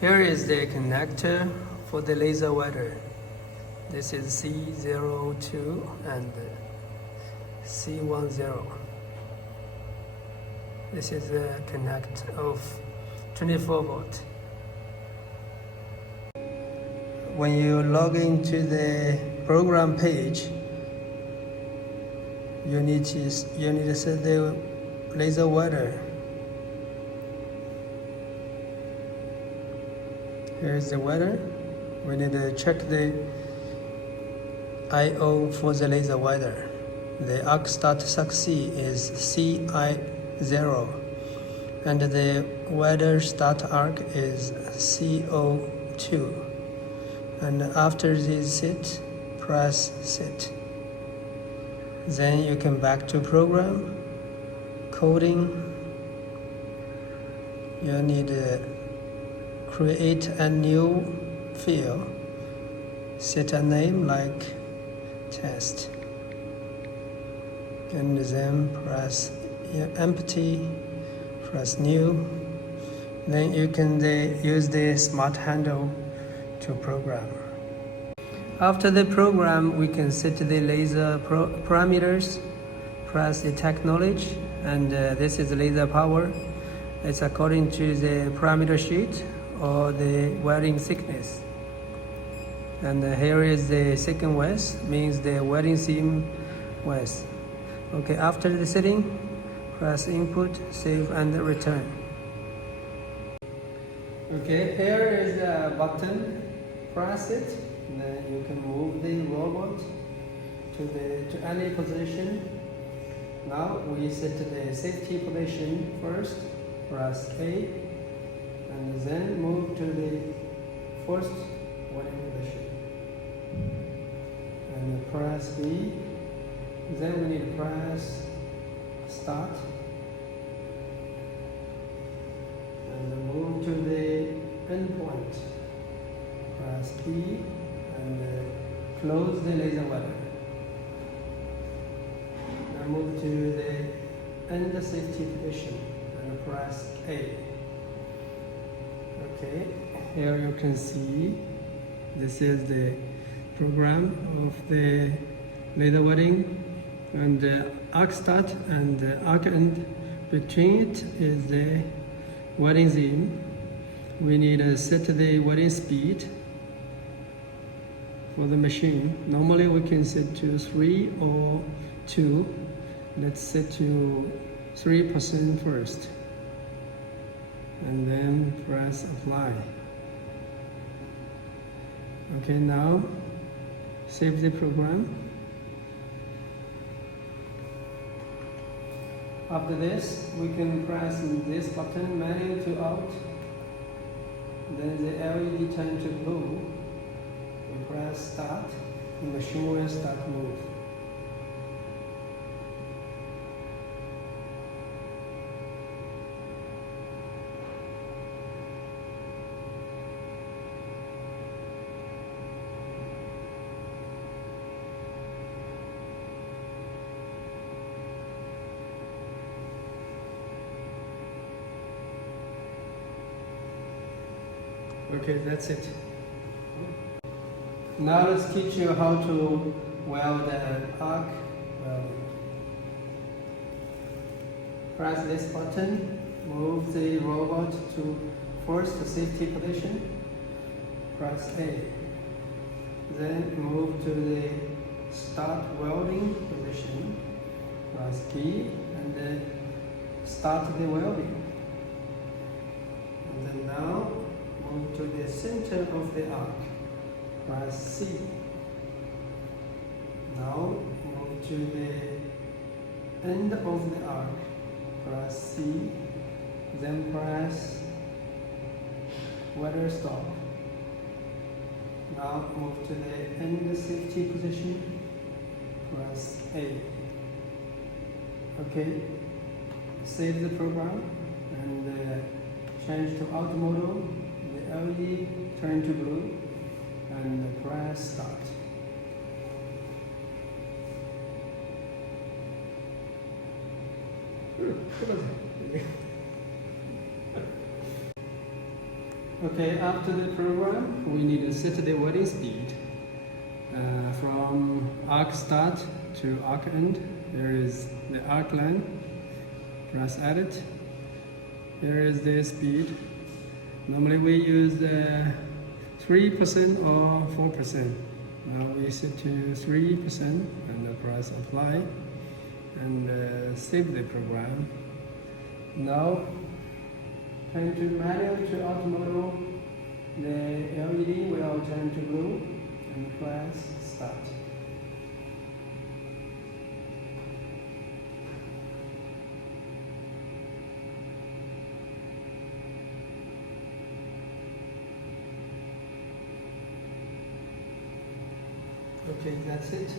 Here is the connector for the laser welder. This is C02 and C10. This is a connect of 24 volt. When you log into the program page, you need to set the laser welder. Here's the welder. We need to check the I/O for the laser welder. The arc start succeed is CI0 and the welder start arc is CO2. And after this set, press set. Then you can back to program, coding. You need to create a new field, set a name like test, and then press empty, press new. Then you can use the smart handle to program. After the program, we can set the laser parameters, press the technology, and this is laser power. It's according to the parameter sheet or the welding thickness. And here is the second width, means the welding seam width. Okay, after the setting, press input, save and return. Okay, here is a button, press it, and then you can move the robot to any position. Now we set the safety position first, press A, and then move to the first welding position. And press B, then we need to press start. And move to the end point. Press P and close the laser welder. Now move to the end safety position and press A. Okay, here you can see this is the program of the laser welding, and the arc start and the arc end. Between it is the welding seam. We need to set the welding speed for the machine. Normally we can set to 3 or 2. Let's set to 3% first. And then press apply. Okay, now save the program. After this, we can press this button, manual to out. Then the LED turn to blue. We press start, the machine will start move. Okay, that's it. Now let's teach you how to weld an arc welding. Press this button, move the robot to first safety position, press A. Then move to the start welding position, press P, and then start the welding. And then now move to the center of the arc, press C. Now move to the end of the arc, press C, then press welder stop. Now move to the end safety position, press A. Okay, save the program and change to auto mode. The LED turn to blue and press start. Okay, after the program, we need to set the welding speed. From arc start to arc end, there is the arc line. Press edit. Here is the speed. Normally we use 3% or 4%. Now we set to 3% and press apply and save the program. Now turn to manual to automotive. The LED will turn to blue and press start. Okay, that's it.